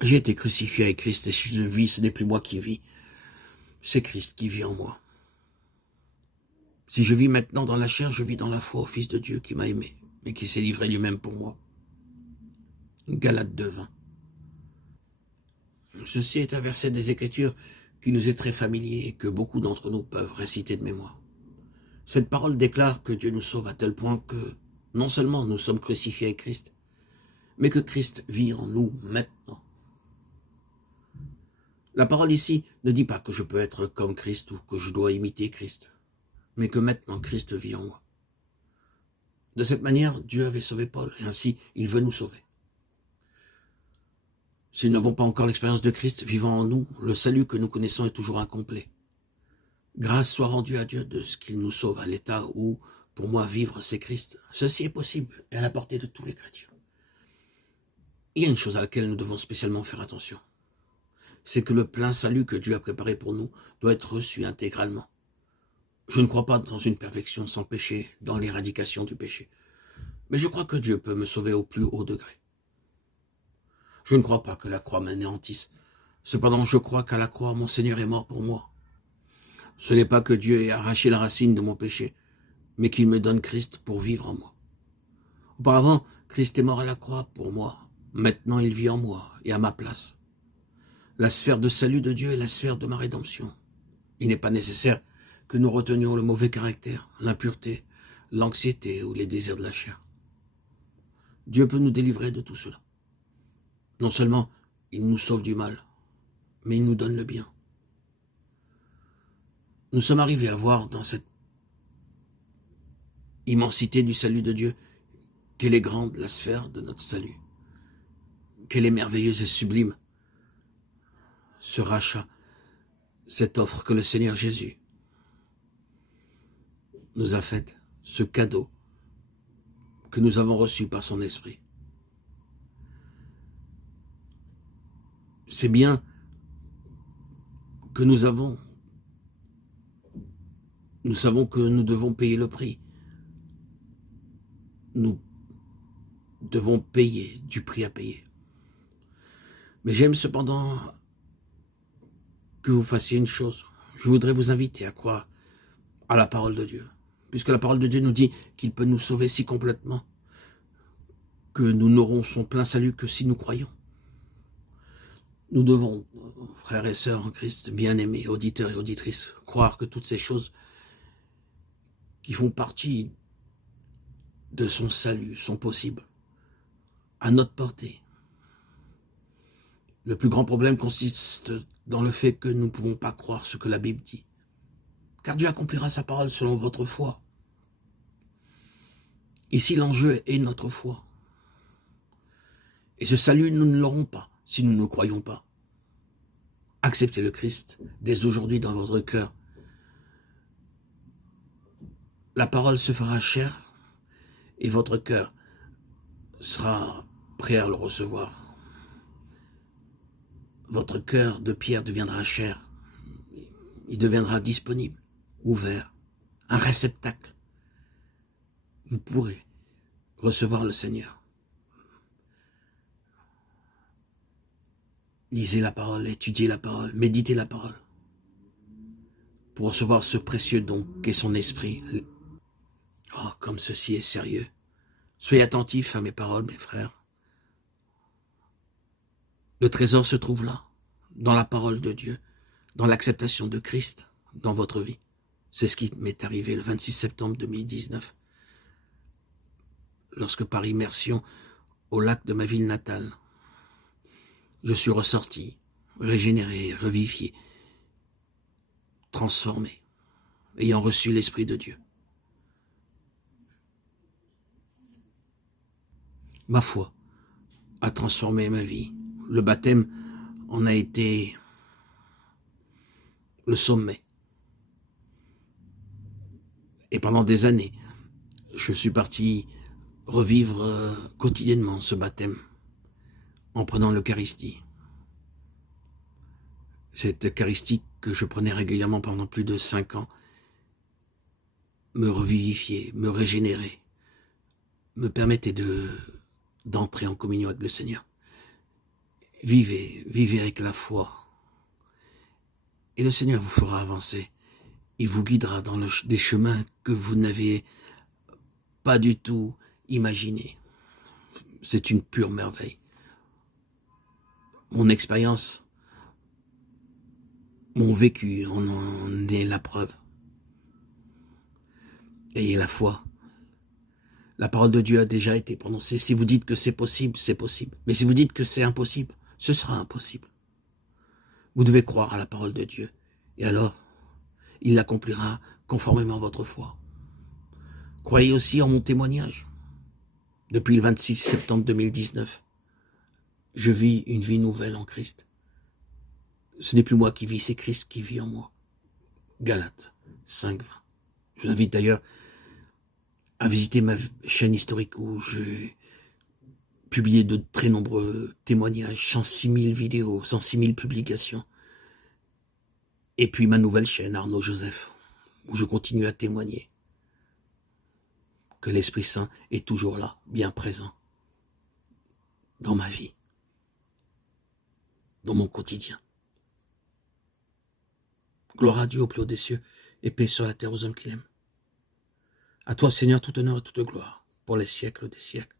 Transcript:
J'ai été crucifié avec Christ et si je vis, ce n'est plus moi qui vis, c'est Christ qui vit en moi. Si je vis maintenant dans la chair, je vis dans la foi au Fils de Dieu qui m'a aimé et qui s'est livré lui-même pour moi. Galates 2:20. Ceci est un verset des Écritures qui nous est très familier et que beaucoup d'entre nous peuvent réciter de mémoire. Cette parole déclare que Dieu nous sauve à tel point que non seulement nous sommes crucifiés avec Christ, mais que Christ vit en nous maintenant. La parole ici ne dit pas que je peux être comme Christ ou que je dois imiter Christ, mais que maintenant Christ vit en moi. De cette manière, Dieu avait sauvé Paul et ainsi il veut nous sauver. Si nous n'avons pas encore l'expérience de Christ vivant en nous, le salut que nous connaissons est toujours incomplet. Grâce soit rendue à Dieu de ce qu'il nous sauve à l'état où, pour moi, vivre c'est Christ. Ceci est possible et à la portée de tous les chrétiens. Il y a une chose à laquelle nous devons spécialement faire attention. C'est que le plein salut que Dieu a préparé pour nous doit être reçu intégralement. Je ne crois pas dans une perfection sans péché, dans l'éradication du péché. Mais je crois que Dieu peut me sauver au plus haut degré. Je ne crois pas que la croix m'anéantisse. Cependant, je crois qu'à la croix, mon Seigneur est mort pour moi. Ce n'est pas que Dieu ait arraché la racine de mon péché, mais qu'il me donne Christ pour vivre en moi. Auparavant, Christ est mort à la croix pour moi. Maintenant, il vit en moi et à ma place. La sphère de salut de Dieu est la sphère de ma rédemption. Il n'est pas nécessaire que nous retenions le mauvais caractère, l'impureté, l'anxiété ou les désirs de la chair. Dieu peut nous délivrer de tout cela. Non seulement il nous sauve du mal, mais il nous donne le bien. Nous sommes arrivés à voir dans cette immensité du salut de Dieu quelle est grande la sphère de notre salut, quelle est merveilleuse et sublime ce rachat, cette offre que le Seigneur Jésus nous a faite, ce cadeau que nous avons reçu par son esprit. C'est bien que nous savons que nous devons payer le prix. Nous devons payer du prix à payer. Mais j'aime cependant que vous fassiez une chose. Je voudrais vous inviter à croire à la parole de Dieu. Puisque la parole de Dieu nous dit qu'il peut nous sauver si complètement que nous n'aurons son plein salut que si nous croyons. Nous devons, frères et sœurs en Christ, bien-aimés, auditeurs et auditrices, croire que toutes ces choses qui font partie de son salut sont possibles, à notre portée. Le plus grand problème consiste dans le fait que nous ne pouvons pas croire ce que la Bible dit. Car Dieu accomplira sa parole selon votre foi. Ici, l'enjeu est notre foi. Et ce salut, nous ne l'aurons pas si nous ne croyons pas. Acceptez le Christ dès aujourd'hui dans votre cœur. La parole se fera chair et votre cœur sera prêt à le recevoir. Votre cœur de pierre deviendra chair. Il deviendra disponible, ouvert, un réceptacle. Vous pourrez recevoir le Seigneur. Lisez la parole, étudiez la parole, méditez la parole pour recevoir ce précieux don qu'est son esprit. Oh, comme ceci est sérieux. Soyez attentifs à mes paroles, mes frères. Le trésor se trouve là, dans la parole de Dieu, dans l'acceptation de Christ dans votre vie. C'est ce qui m'est arrivé le 26 septembre 2019, lorsque par immersion au lac de ma ville natale, je suis ressorti, régénéré, revivifié, transformé, ayant reçu l'Esprit de Dieu. Ma foi a transformé ma vie. Le baptême en a été le sommet. Et pendant des années, je suis parti revivre quotidiennement ce baptême en prenant l'Eucharistie. Cette Eucharistie que je prenais régulièrement pendant plus de 5 ans me revivifiait, me régénérait, me permettait d'entrer en communion avec le Seigneur. vivez avec la foi. Et le Seigneur vous fera avancer. Il vous guidera dans des chemins que vous n'avez pas du tout imaginés. C'est une pure merveille. Mon expérience, mon vécu en est la preuve. Ayez la foi. La parole de Dieu a déjà été prononcée. Si vous dites que c'est possible, c'est possible. Mais si vous dites que c'est impossible, ce sera impossible. Vous devez croire à la parole de Dieu. Et alors, il l'accomplira conformément à votre foi. Croyez aussi en mon témoignage. Depuis le 26 septembre 2019, je vis une vie nouvelle en Christ. Ce n'est plus moi qui vis, c'est Christ qui vit en moi. Galates 5:20. Je vous invite d'ailleurs à visiter ma chaîne historique où j'ai publié de très nombreux témoignages, 106 000 vidéos, 106 000 publications. Et puis ma nouvelle chaîne, Arnaud Joseph, où je continue à témoigner que l'Esprit Saint est toujours là, bien présent, dans ma vie, dans mon quotidien. Gloire à Dieu au plus haut des cieux, et paix sur la terre aux hommes qui l'aiment. À toi, Seigneur, tout honneur et toute gloire, pour les siècles des siècles.